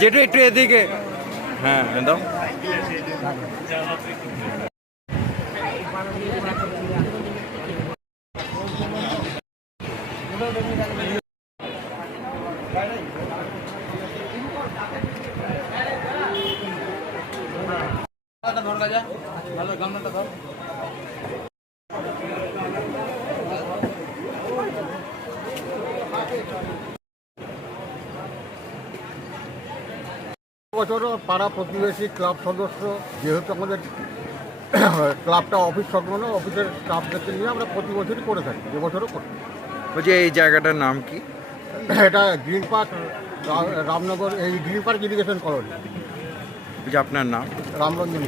জেঠু একটু এদিকে। হ্যাঁ দাও। বছরও পাড়া প্রতিবেশী ক্লাব সদস্য যেহেতু আমাদের ক্লাবটা অফিস সংলগ্ন অফিসের স্টাফদেরকে নিয়ে আমরা প্রতি বছরই করে থাকি এবছরও করি। বলছি এই জায়গাটার নাম কি? এটা গ্রিন পার্ক রামনগর এই গ্রিন পার্ক ইরিগেশন কলোনি। আপনার নাম? রামরঞ্জন